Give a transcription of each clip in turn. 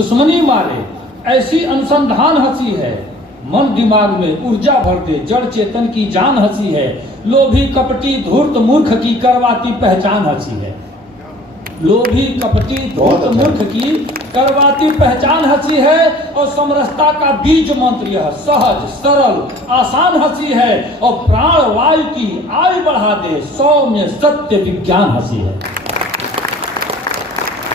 दुश्मनी मारे ऐसी अनुसंधान हंसी है, मन दिमाग में ऊर्जा भर दे जड़ चेतन की जान हंसी है, लोभी कपटी धूर्त मूर्ख की करवाती पहचान हंसी है। लोभी कपटी धूर्त मूर्ख की करवाती पहचान हंसी है, और समरसता का बीज मंत्र यह सहज सरल आसान हंसी है, और प्राण वायु की आयु बढ़ा दे सौम्य सत्य विज्ञान हंसी है।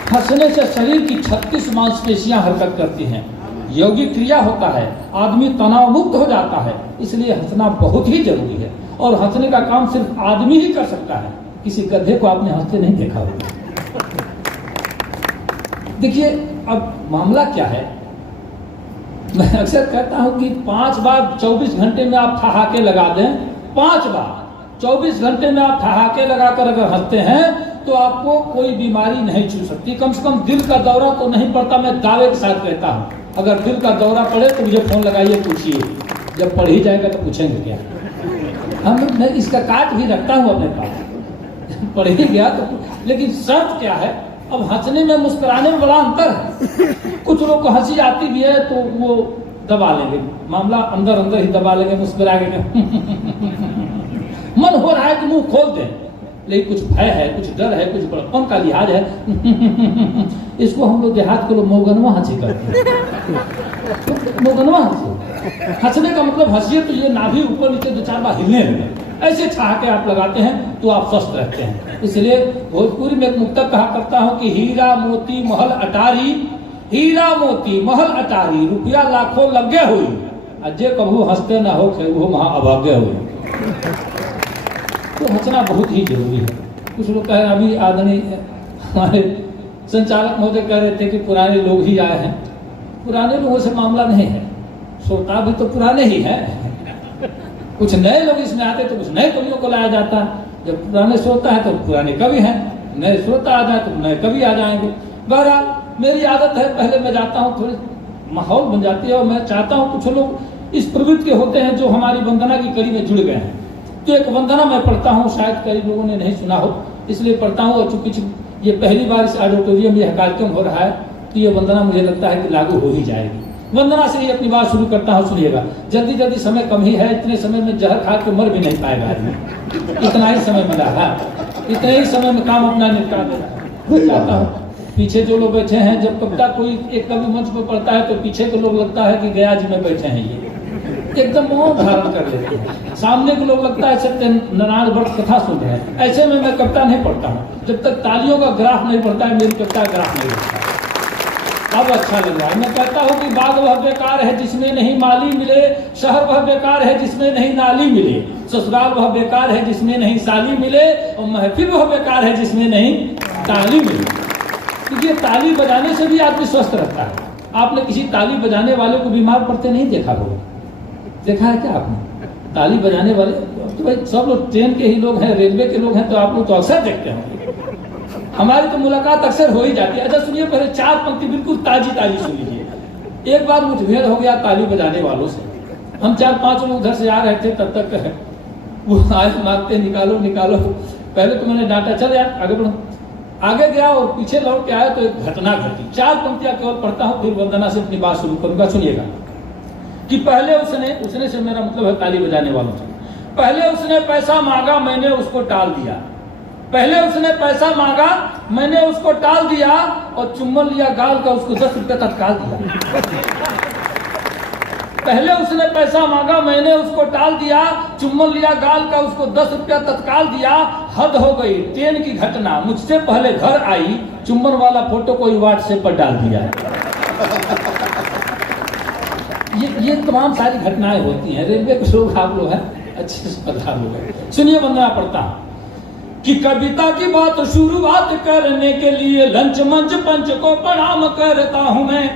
हंसने से शरीर की 36 मांसपेशियां हरकत करती हैं, यौगिक क्रिया होता है, आदमी तनाव मुक्त हो जाता है। इसलिए हंसना बहुत ही जरूरी है, और हंसने का काम सिर्फ आदमी ही कर सकता है। किसी गधे को आपने हंसते नहीं देखा होगा। देखिए अब मामला क्या है, मैं अक्सर कहता हूं कि 5 बार 24 घंटे में आप ठहाके लगा दें, 5 बार 24 घंटे में आप ठहाके लगाकर अगर हंसते हैं तो आपको कोई बीमारी नहीं छू सकती। कम से कम दिल का दौरा तो नहीं पड़ता। मैं दावे के साथ कहता हूं, अगर दिल का दौरा पड़े तो मुझे फोन लगाइए, पूछिए। जब पढ़ ही जाएगा तो पूछेंगे क्या। मैं इसका काट भी रखता हूं अपने पास, पढ़ ही गया तो। लेकिन शर्त क्या है, अब हंसने में मुस्कुराने में बड़ा अंतर है। कुछ लोग को हंसी आती भी है तो वो दबा लेंगे, मामला अंदर अंदर ही दबा लेंगे, मुस्कुरा के मन हो रहा है कि मुंह खोल दें, लेकिन कुछ भय है, कुछ डर है, कुछ बड़पन का लिहाज है। इसको हम लोग देहात के लोग मोगनवा हंसी करते हैं। मोगनवा हंसी, हंसने का मतलब हंसिए तो ये नाभि ऊपर नीचे 2-4 बार हिलने लगे, ऐसे ठहाके आप लगाते हैं तो आप स्वस्थ रहते हैं। इसलिए भोजपुरी में एक मुक्तक कहा करता हूं कि हीरा मोती महल अटारी, हीरा मोती महल अटारी, रुपया लाखों लगे हुई, अजय कभू हंसते ना हो वो महा अभाग्य हुई। तो हंसना बहुत ही जरूरी है। कुछ लोग कह रहे, अभी आदरणीय हमारे संचालक महोदय कह रहे थे कि पुराने लोग ही आए हैं। पुराने लोगों से मामला नहीं है, श्रोता भी तो पुराने ही हैं। कुछ नए लोग इसमें आते तो कुछ नए कवियों को लाया जाता है। जब पुराने श्रोता है तो पुराने कवि हैं, नए श्रोता आ जाए तो नए कवि आ जाएंगे। बहरहाल मेरी आदत है, पहले मैं जाता हूँ, थोड़ी माहौल बन जाती है, और मैं चाहता हूँ कुछ लोग इस प्रवृत्ति के होते हैं जो हमारी वंदना की कड़ी में जुड़ गए हैं। तो एक वंदना मैं पढ़ता हूँ, शायद कई लोगों ने नहीं सुना हो, इसलिए पढ़ता हूँ। और चूंकि ये पहली बार इस ऑडिटोरियम में यह कार्यक्रम हो रहा है तो ये वंदना मुझे लगता है कि लागू हो ही जाएगी। वंदना से ही अपनी बात शुरू करता हूँ, सुनिएगा। जल्दी जल्दी, समय कम ही है, इतने समय में जहर खा के मर भी नहीं पाएगा आदमी, इतना ही समय मिला है, इतने ही समय में काम अपना निपटा देना चाहता हूँ। पीछे जो लोग बैठे हैं, जब कविता कोई एक कवि मंच पर पढ़ता है तो पीछे के लोग लगता है कि गया जी में बैठे हैं, ये एकदम मौन धारण कर लेते हैं। सामने के लोग लगता है सत्यनारायण व्रत कथा सुन रहे हैं। ऐसे में मैं कविता नहीं पढ़ता हूँ जब तक तालियों का ग्राफ नहीं पढ़ता है, मेरी कविता ग्राफ नहीं पढ़ता। अब अच्छा लग रहा है। मैं कहता हूँ कि बाग वह बेकार है जिसमें नहीं माली मिले, शहर वह बेकार है जिसमें नहीं नाली मिले, ससुराल वह बेकार है जिसमें नहीं साली मिले, और महफिल वह बेकार है जिसमें नहीं ताली मिले। क्योंकि ताली बजाने से भी आदमी स्वस्थ रहता है। आपने किसी ताली बजाने वाले को बीमार पड़ते नहीं देखा होगा, देखा है क्या आपने? ताली बजाने वाले तो भाई सब लोग ट्रेन के ही लोग हैं, रेलवे के लोग हैं, तो आप लोग तो अक्सर देखते हैं। हमारी तो मुलाकात अक्सर हो ही जाती है। अच्छा सुनिए, पहले 4 पंक्ति बिल्कुल ताजी ताजी सुन लीजिए। एक बार मुठभेड़ हो गया ताली बजाने वालों से। हम 4-5 लोग उधर से आ रहे थे, तब तक वो आए मांगते निकालो निकालो। पहले तो मैंने डांटा, चल यार आगे बढ़ो। आगे गया और पीछे लौट के आया तो एक घटना घटी। 4 पंक्तियां केवल पढ़ता हूँ, फिर वंदना से अपनी बात शुरू करूंगा। सुनिएगा कि पहले उसने से मेरा मतलब है ताली बजाने वालों से। पहले उसने पैसा मांगा, मैंने उसको टाल दिया। पहले उसने पैसा मांगा, मैंने उसको टाल दिया, और चुम्बन लिया गाल का, उसको 10 रुपया तत्काल दिया। पहले उसने पैसा मांगा, मैंने उसको टाल दिया, चुम्बन लिया गाल का, उसको 10 रुपया तत्काल दिया। हद हो गई, ट्रेन की घटना, मुझसे पहले घर आई, चुम्बन वाला फोटो कोई व्हाट्सएप पर डाल दिया। ये तमाम सारी घटनाएं होती हैं। रेलवे के लोग आप लोग हैं, अच्छे से पता लोग हैं। सुनिए वंदना पढ़ता हूं कि कविता की बात शुरुआत करने के लिए लंच मंच पंच को प्रणाम करता हूं मैं।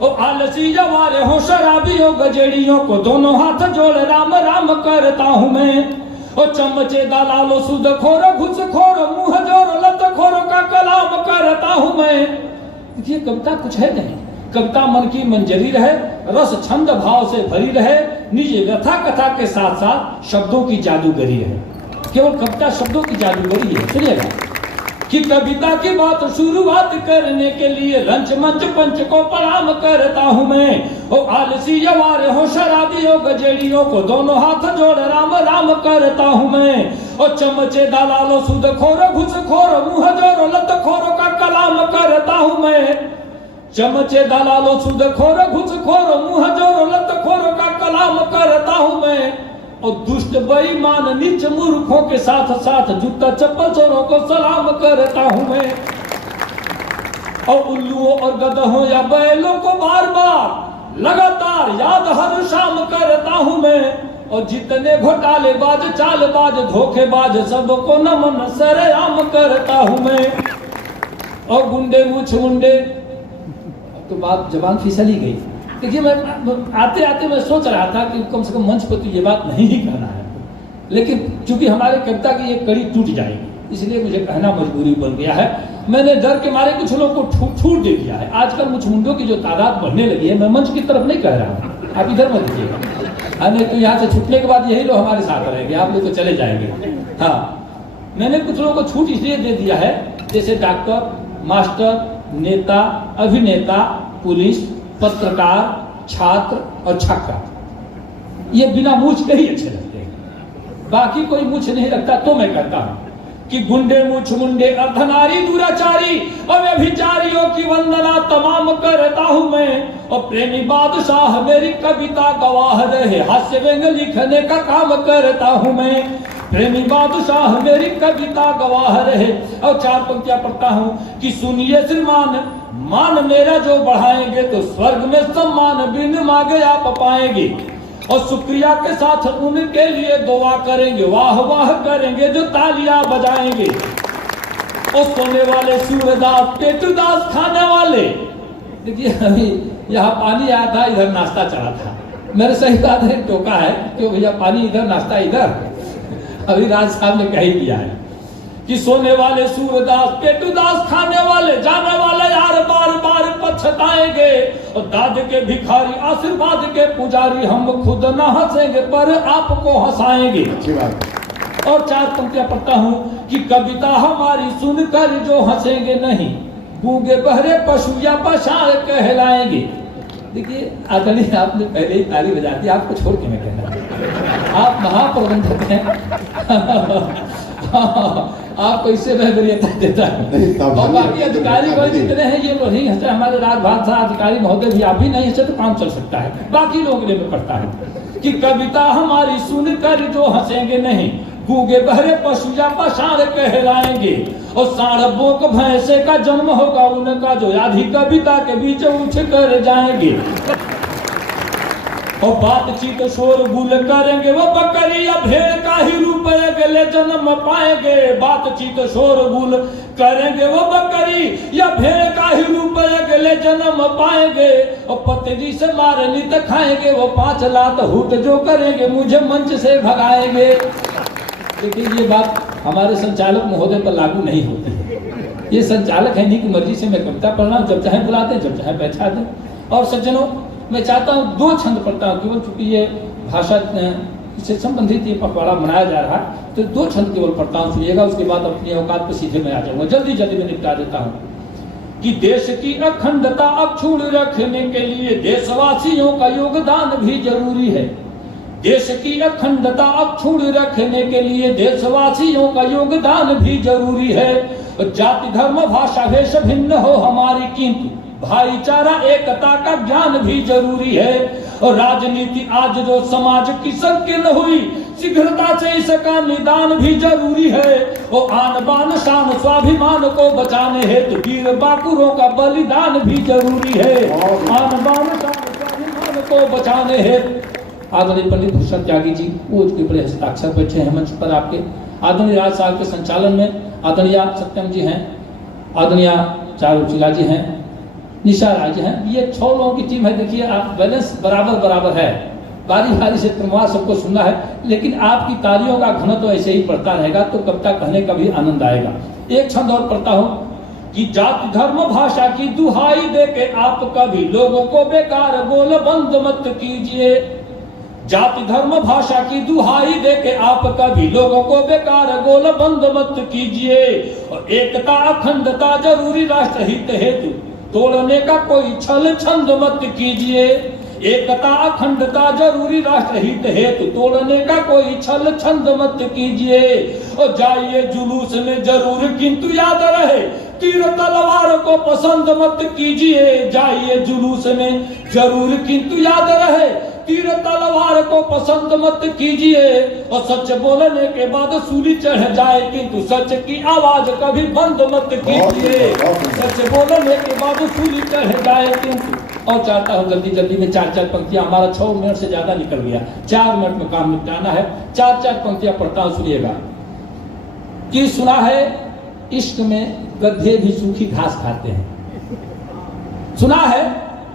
और आलसी जवारे हो, शराबियों गजेड़ियों को दोनों हाथ जोड़ राम राम करता हूं मैं। और चमचे दलालो, सूदखोर घुसखोर, मुंह जोर लतखोरों का कलाम करता हूं मैं। ये कविता कुछ है नहीं, कविता मन की मंजरी रहे, रस छंद भाव से भरी रहे, निज व्यथा कथा के साथ साथ शब्दों की जादूगरी है। केवल कविता शब्दों की जादूगरी है। सुनिएगा कि कविता की बात शुरुआत करने के लिए लंच मंच पंच को प्रणाम करता हूँ मैं। ओ आलसी यवारे हो शराबियों गजेड़ियों को दोनों हाथ जोड़ राम राम करता हूँ मैं। और चमचे दलालो सुद खोरो घुस खोरो मुँह जोरो लत खोरो का कलाम करता हूँ मैं। चमचे दलालो सुद खोरो घुस खोरो मुँह जोरो लत खोरो का कलाम करता हूँ मैं। और दुष्ट बेईमान नीच मूर्खों के साथ साथ जूता चप्पल चोरों को सलाम करता हूँ मैं। और उल्लुओं और गधों या बैलों को बार बार लगातार याद हर शाम करता हूँ मैं। और जितने घोटालेबाज चालबाज धोखेबाज सबको नमन सरेआम करता हूँ मैं। और गुंडे मुछ मुंडे तो बात जबान फिसली गई। देखिए मैं आते आते मैं सोच रहा था कि कम से कम मंच पर तो ये बात नहीं ही कहना है, लेकिन चूंकि हमारे कविता की ये कड़ी टूट जाएगी इसलिए मुझे कहना मजबूरी बन गया है। मैंने डर के मारे कुछ लोगों को छूट दे दिया है। आजकल मुछमुंडों की जो तादाद बढ़ने लगी है, मैं मंच की तरफ नहीं कह रहा हूँ, आप इधर मत दीजिएगा, नहीं तो यहाँ से छूटने के बाद यही लोग हमारे साथ रहेंगे, आप लोग तो चले जाएंगे। हाँ, मैंने कुछ लोगों को छूट इसलिए दे दिया है जैसे डॉक्टर, मास्टर, नेता, अभिनेता, पुलिस, पत्रकार, छात्र और छक्का, ये बिना मूछ के ही अच्छे लगते हैं, बाकी कोई मूछ नहीं रखता। तो मैं कहता हूं कि गुंडे मूछ मुंडे अर्धनारी दुराचारी और व्यभिचारियों की वंदना तमाम करता हूं मैं। और प्रेमी बादशाह मेरी कविता गवाह रहे, हास्य व्यंग लिखने का काम करता हूं मैं। प्रेमी बादशाह मेरी कविता गवाह रहे। और 4 पंक्तियां पढ़ता हूं कि सुनिए श्रीमान, मान मेरा जो बढ़ाएंगे तो स्वर्ग में सम्मान बिन मांगे आप पाएंगे। और शुक्रिया के साथ उनके लिए दुआ करेंगे, वाह वाह करेंगे जो तालियां बजाएंगे। और सोने वाले सूरदास पेटूदास खाने वाले, देखिए अभी यहाँ पानी आया था, इधर नाश्ता चला था, मेरे सही बात है, टोका है क्यों भैया, पानी इधर नाश्ता इधर, अभी राज साहब ने कह ही दिया है कि सोने वाले सूरदास पेटूदास खाने वाले जाने वाले यार बार बार पछताएंगे। और दाद के भिखारी आशीर्वाद के पुजारी हम खुद न हंसेंगे पर आपको हंसाएंगे। और 4 पंक्तियां पढ़ता हूं कि कविता हमारी सुनकर जो हंसेंगे नहीं, गूंगे बहरे पशु या पशार कहलाएंगे। देखिए आदरणीय, आपने पहले ही ताली बजा दी, आपको छोड़ के मैं कहना, आप महाप्रबंधक हैं आपको इससे बेहतरीता देता है। और बाकी अधिकारी वर्ग जितने हैं ये लोग नहीं हंसते, हमारे राजभाषा अधिकारी महोदय भी, आप भी नहीं हंसते तो काम चल सकता है, बाकी लोग में पड़ता है कि कविता हमारी सुनकर जो हंसेंगे नहीं, गूंगे बहरे पशु या पशार कहलाएंगे। और साढ़ बोक भैंसे का जन्म होगा उनका जो आधी कविता के बीच उठ कर जाएंगे। और बातचीत शोर गुल करेंगे वो बकरी या भेड़ का ही रूप अगले जन्म पाएंगे। बातचीत शोर गुल करेंगे वो बकरी या भेड़ का ही रूप अगले जन्म पाएंगे। और पतली से मार नित खाएंगे वो 5 लात हुट जो करेंगे मुझे मंच से भगाएंगे। देखिए ये बात हमारे संचालक महोदय पर लागू नहीं होती है, ये संचालक है, इन्हीं की मर्जी से मैं कविता पढ़ रहा हूँ, जब चाहे बुलाते जब चाहे बैठा दें। और सज्जनों, मैं चाहता हूँ 2 छंद पढ़ता हूँ केवल, चूंकि ये भाषा से संबंधित ये पखवाड़ा मनाया जा रहा है, तो 2 छंद केवल पढ़ता हूँ, सुनिएगा, उसके बाद अपनी औकात पर सीधे मैं आ जाऊंगा, जल्दी जल्दी मैं निपटा देता हूँ। कि देश की अखंडता अक्षुण्ण रखने के लिए देशवासियों का योगदान भी जरूरी है। देश की अखंडता अक्षुण्ण रखने के लिए देशवासियों का योगदान भी जरूरी है। जाति धर्म भाषा वेश भिन्न हो हमारी, किंतु भाईचारा एकता का ज्ञान भी जरूरी है। और राजनीति आज जो समाज की संकीर्ण हुई, शीघ्रता से इसका निदान भी जरूरी है। और आन बान शान स्वाभिमान को बचाने हेतु वीर बाकुरों का बलिदान भी जरूरी है। आन बान शान स्वाभिमान को बचाने हेतु आदरणीय पंडित भूषण त्यागी जी, वो उसके बड़े हस्ताक्षर बैठे हैं मंच पर आपके। आदरणीय राज साहब के संचालन में आदरणीय सत्यम जी हैं, आदरणीय चारुचिला जी हैं, निशा राज हैं, ये 6 लोगों की टीम है। देखिए आप बैलेंस बराबर है, बारी बारी से प्रमाण सबको सुनना है, लेकिन आपकी तालियों का घन तो ऐसे ही बढ़ता रहेगा, तो कविता कहने का भी आनंद आएगा। एक छंद और पढ़ता हूँ कि जाति धर्म भाषा की दुहाई दे के आप कभी लोगों को बेकार बोल बंद मत कीजिए। जाति धर्म भाषा की दुहाई दे के आप कभी लोगों को बेकार गोल बंद मत कीजिए। और एकता अखंडता जरूरी राष्ट्र हित हेतु तोड़ने का कोई छल छंद मत कीजिए। एकता अखंडता जरूरी राष्ट्र हित हेतु तोड़ने का कोई छल छंद मत कीजिए। और जाइए जुलूस में जरूर किंतु याद रहे तीर तलवार को पसंद मत कीजिए। जाइए जुलूस में जरूर किंतु याद रहे तीर तलवार को पसंद मत कीजिए। और सच बोलने के बाद सूली चढ़ जाए किंतु सच की आवाज कभी बंद मत कीजिए। सच बोलने के बाद सूली चढ़ जाए किंतु। और चाहता हूँ जल्दी जल्दी में 4-4 पंक्तियां, हमारा 6 मिनट से ज्यादा निकल गया, 4 मिनट में काम निपटाना है। 4-4 पंक्तियां पढ़ता हूँ, सुनिएगा। कि सुना है इश्क में गधे भी सूखी घास खाते हैं। सुना है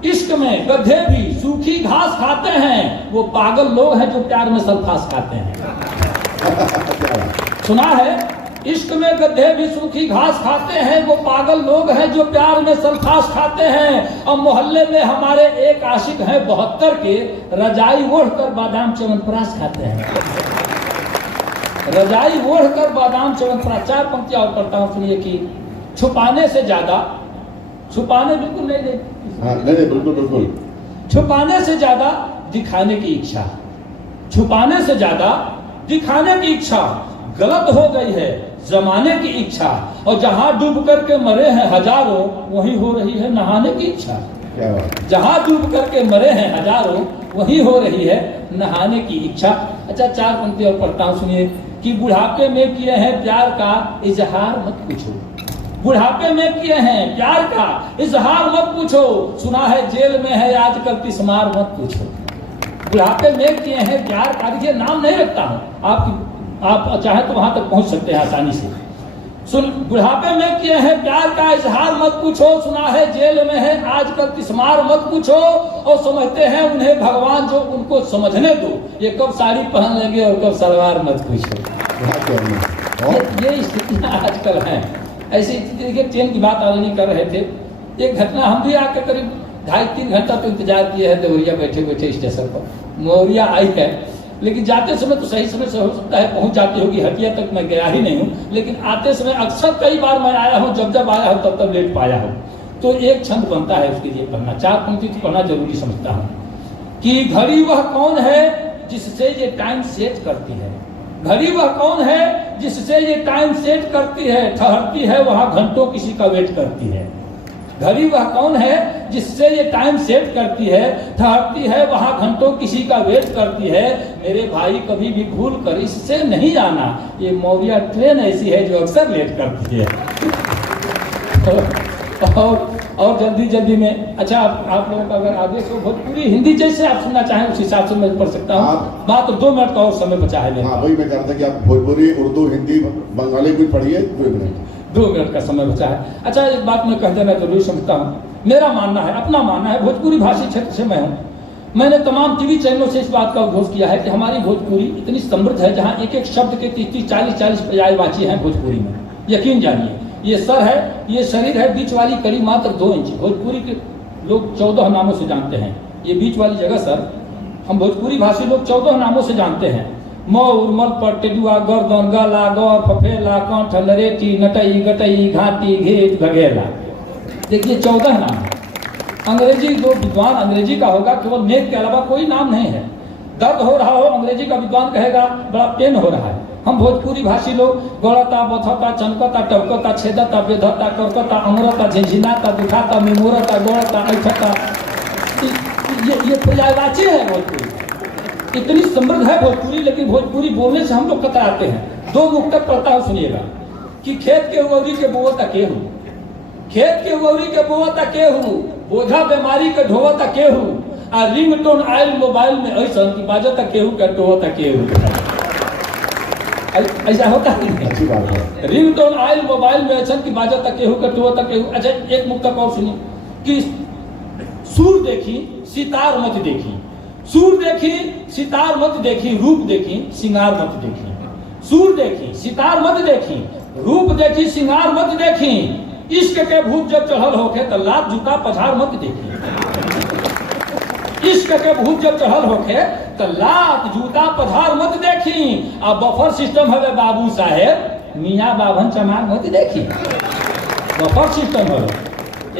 इश्क में गधे भी सूखी घास खाते हैं, वो पागल लोग हैं जो प्यार में सल्फास खाते हैं। सुना है इश्क में गधे भी सूखी घास खाते हैं, वो पागल लोग हैं जो प्यार में सल्फास खाते हैं। और मोहल्ले में हमारे एक आशिक हैं 72 के, रजाई ओढ़कर बादाम च्यवनप्राश खाते हैं। रजाई ओढ़कर बादाम च्यवनप्राश। 4 पंक्तियां और पढ़ता हूं, सुनिए। कि छुपाने से ज्यादा, छुपाने बिल्कुल नहीं, बिल्कुल छुपाने से ज्यादा दिखाने की इच्छा, छुपाने से ज्यादा दिखाने की इच्छा गलत हो गई है जमाने की इच्छा। और जहां डूब करके मरे हैं हजारों वही हो रही है नहाने की इच्छा। जहां डूब करके मरे हैं हजारों वही हो रही है नहाने की इच्छा। अच्छा 4 पंक्ति और पढ़ता हूं, सुनिए। कि बुढ़ापे में किए हैं प्यार का इजहार मत पूछो। बुढ़ापे में किए हैं प्यार का इजहार मत पूछो। सुना है जेल में है आजकल तिस्मार मत पूछो। बुढ़ापे में किए हैं प्यार का, देखिए नाम नहीं रखता हूं, आप चाहे तो वहां तक पहुंच सकते हैं आसानी से। सुन, बुढ़ापे में किए हैं प्यार का इजहार मत पूछो। सुना है जेल में है आजकल तिस्मार मत पूछो। और समझते हैं उन्हें भगवान जो उनको समझने दो, ये कब साड़ी पहन लेंगे और कब सलवार मत पूछो। ये स्थितियां आजकल हैं। ऐसी देखिए ट्रेन की बात आलोचना कर रहे थे, एक घटना हम भी आकर करीब 2.5-3 घंटा तो इंतजार किए हैं देवरिया बैठे बैठे स्टेशन पर। मोरिया आई है, लेकिन जाते समय तो सही समय से हो सकता है पहुंच जाती होगी। हटिया तक मैं गया ही नहीं हूँ, लेकिन आते समय अक्सर कई बार मैं आया हूँ, जब आया हूँ तब लेट पाया हूँ। तो एक छंद बनता है उसके लिए पढ़ना, 4 पंक्ति तो पढ़ना जरूरी समझता हूँ। कि घड़ी वह कौन है जिससे ये टाइम सेट करती है। घड़ी वह कौन है जिससे ये टाइम सेट करती है, ठहरती है वहां घंटों किसी का वेट करती है। घड़ी वह कौन है जिससे ये टाइम सेट करती है, ठहरती है वहां घंटों किसी का वेट करती है। मेरे भाई कभी भी भूल कर इससे नहीं आना, ये मौरिया ट्रेन ऐसी है जो अक्सर लेट करती है। और जल्दी में अच्छा आप लोगों का अगर आदेश हो भोजपुरी हिंदी जैसे आप सुनना चाहें उस हिसाब से मैं पढ़ सकता हूँ। बात तो 2 मिनट का और समय बचा है। हाँ वही मैं चाहता कि आप भोजपुरी उर्दू हिंदी बंगाली कुछ पढ़िए। 2 मिनट का समय बचा है। अच्छा एक बात मैं कह देना जरूरी समझता हूँ, मेरा मानना है, अपना मानना है, भोजपुरी भाषी क्षेत्र से मैं हूँ। मैंने तमाम टीवी चैनलों से इस बात का उद्घोष किया है कि हमारी भोजपुरी इतनी समृद्ध है, जहाँ एक शब्द के 30-40 पर्यायवाची हैं भोजपुरी में। यकीन जानिए, ये सर है, ये शरीर है, बीच वाली कड़ी मात्र 2 इंच। भोजपुरी के लोग 14 नामों से जानते हैं। ये बीच वाली जगह सर हम भोजपुरी भाषी लोग 14 नामों से जानते हैं। मौर, मलपट, टेडुआ, गर्दन, गला, गौर, फफेला, कंठ, लरेटी, नटई, गटई, घाटी, घेट, भगेला। देखिए 14 नाम है। अंग्रेजी जो विद्वान अंग्रेजी का होगा केवल नेक के अलावा कोई नाम नहीं है। दर्द हो रहा हो अंग्रेजी का विद्वान कहेगा बड़ा पेन हो रहा है। हम भोजपुरी भाषी लोग गौड़ता, बथता, चमकता, टपकता, छेदता, बेधता, करकता, अमरता, झिझिनाता, दुखाता, मिमोरता, गौड़ता, ऐठता, ये पर्यायवाची है भोजपुरी। इतनी समृद्ध है भोजपुरी, लेकिन भोजपुरी बोलने से हम लोग कतराते हैं। 2 मुक्तक पढ़ता हूँ, सुनिएगा। कि खेत के उगौरी के बोवता केहू, खेत के उगौरी के बोवता केहू, बोझा बीमारी के ढोवता केहू, आ रिंगटोन आयल मोबाइल में ऐसा कि बाजता केहू का टोवता केहू। ऐसा होता है। रिंगटोन आयल मोबाइल में ऐसा कि बाजता केहू का टोवता केहू। अच्छा एक मुक्तक और सुनिए। कि सूर देखी सितार मत देखी, सूर देखी सितार मत देखी, रूप देखी सिंगार मत देखी। सूर देखी सितार मत देखी, रूप देखी सिंगार मत देखी। इश्क के भूत जब चढ़ल होके तो लात जूता पछाड़ मत देखी। इश्क के भूत जब चढ़ल होके तो लात जूता पधार मत देखी, अब बफर सिस्टम हवे बाबू साहेब, मियाँ बाभन चमार मत देखी, बफर सिस्टम हवे।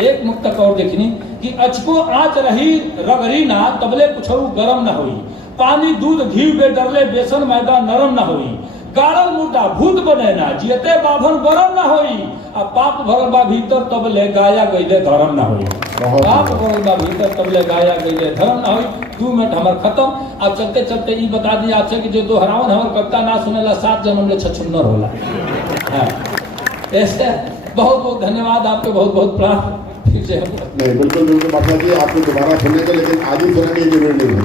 एक मुक्तक और देखनी कि अचको आँच रही रगड़ी ना तबले कुछऊ गरम न होई, पानी दूध घी बेडरले बेसन मैदा नरम न होई, गाड़ल मुर्दा भूत बने ना जियते बाभन गरम न होई, अब पाप भरल बा भीतर तबले गाया गईले धर्म न होई, पाप भरल बा भीतर तबले गाया गईले धर्म न होई। 2 मिनट हमार खत्म। अब चलते चलते ये बता दी आपसे कि जो दोहरावन हमार कविता ना सुनेला 7 जन्म ले छछुन्नर होला। हाँ, ऐसे बहुत बहुत धन्यवाद आपके, बहुत बहुत प्राण। फिर से नहीं बिल्कुल बिल्कुल, मतलब कि आपको दोबारा सुनेंगे, लेकिन आज ही सुनेंगे जरूरी नहीं।